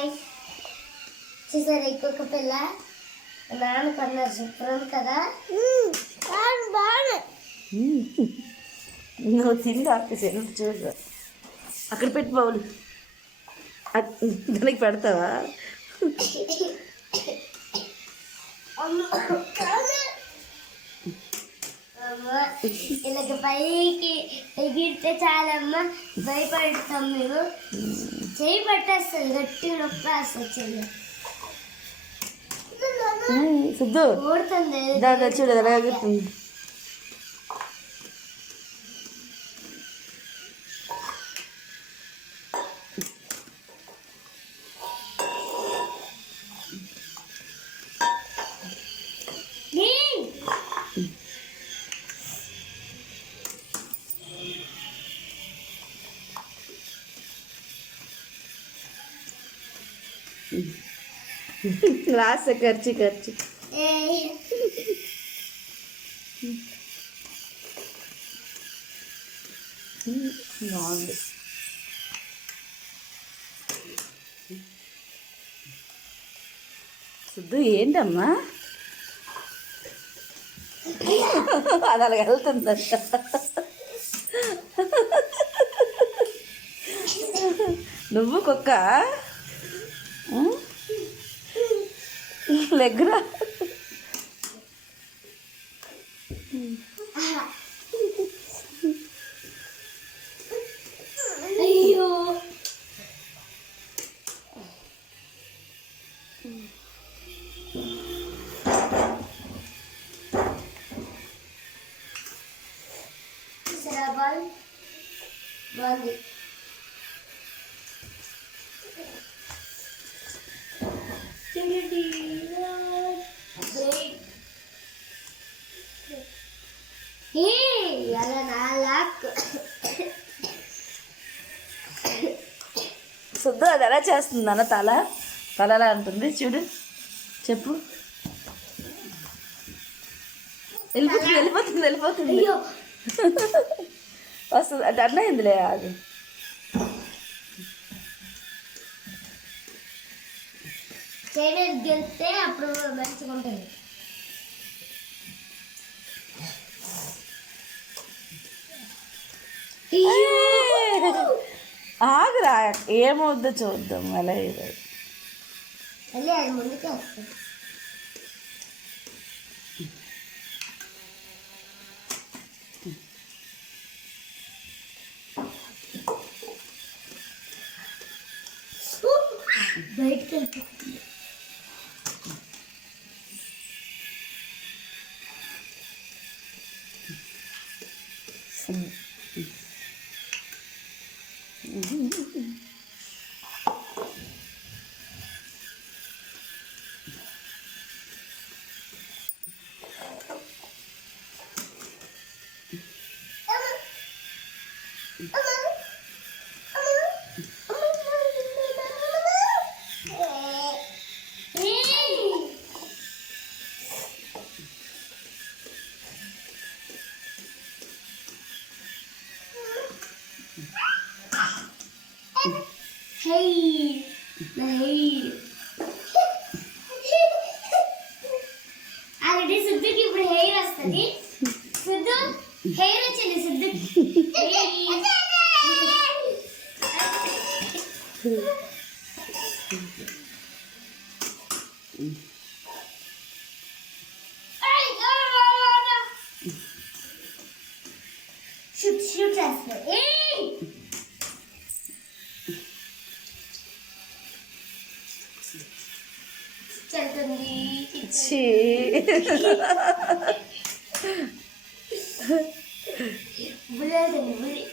Hi. చూసారా ఇంకొక పిల్ల నాన్న కొన్నారు సూపర్ కదా. నువ్వు తిండి ఆపేసాను చూడు. అక్కడ పెట్టి బావులు దానికి పెడతావా? ఇలాగ పైకి ఎగిరితే చాలమ్మా భయపడతాం మేము. చేయి పట్టేస్తుంది గట్టిగా నొప్పి వస్తుంది చెయ్యి. సిద్ధు ఓడుతుంది దాదా చూడు ఎలాగుతుంది. లాస్ట్ ఖర్చు బాగుంది. సిద్ధు ఏంటమ్మా అది అలా వెళ్తుందంట. నువ్వు కుక్క లెగ్రా. అయ్యో బాల్ బాగుంది. అలా నాలాక్ శుద్ధ అది ఎలా చేస్తుంది అన్న తలలా అంటుంది చూడు. చెప్పు. వెళ్ళిపోతుంది వస్తుంది అంటే అన్నయిందిలే. అది గెలిస్తే అప్పుడు మంచిగా ఉంటుంది. ఆగురా ఏమవుద్దో చూద్దాం. అలా అది ముందుకే వస్తుంది. బయటకు వెళ్ళిపోతుంది. ఆల్రెడీ సిద్ధుకి ఇప్పుడు హెయిర్ వస్తుంది. సిద్ధు హెయిర్ వచ్చింది. సిద్ధుకి షూట్ చేస్తుంది. చెల్తుంది బులేదండి బులి.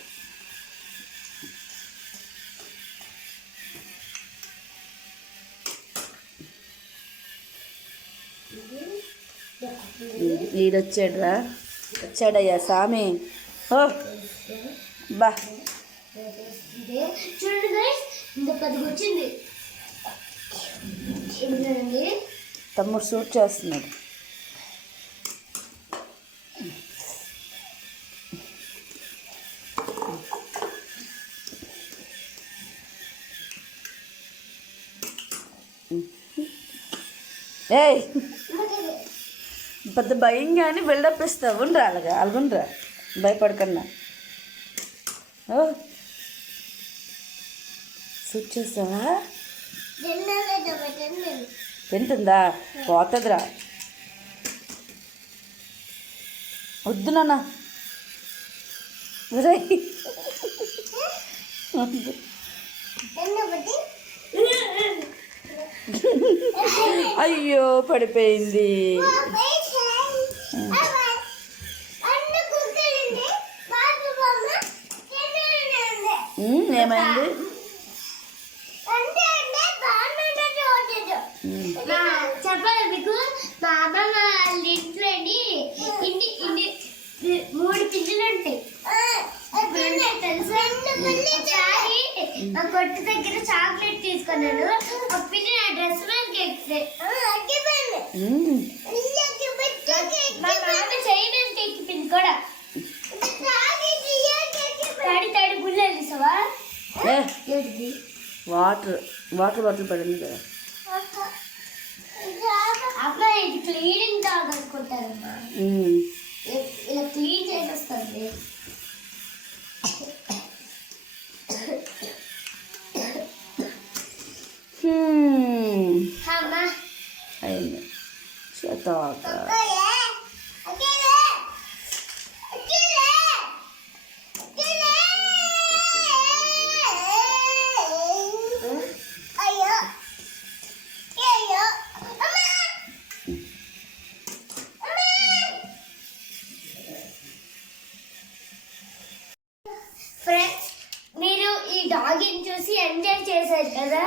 వచ్చాడయ్యా సామి. ఓ బా చూడండి గైస్, ఇంత పెద్దగా వచ్చింది. చూడండి తమ్ముడు షూట్ చేస్తున్నాడు. ఏయ్ పెద్ద భయం కానీ బిల్డప్ ఇస్తావు ఉండరా అలాగా అలాగుండ్రా భయపడకన్నా ఓ స్విచ్ చేస్తావా తింటుందా పోతుందిరా వద్దు నాన్న వద్దు. అయ్యో పడిపోయింది ఏమైంది చెప్పాలి మీకు మా అమ్మమ్మ వాళ్ళ ఇంట్లో ఇంటి ఇంటి 3 పిల్లలు ఉంటాయి తెలుసా ఒకసారి మా కొట్టు దగ్గర చాక్లెట్ తీసుకున్నాను ఆ పిల్ల నా డ్రెస్ మా మామ చేయి మీద ఎక్కిపోయింది కూడా తడి తడి గుళ్ళ తీసావా వాటర్ బాటిల్ పడింది కదా అమ్మ ఇది క్లీనింగ్ డాగ్ అనుకుంటారమ్మా ఇలా క్లీన్ చేసేస్తుంది అమ్మా అయింది చేతాక ఫ్రెండ్స్ మీరు ఈ డాగిని చూసి ఎంజాయ్ చేశారు కదా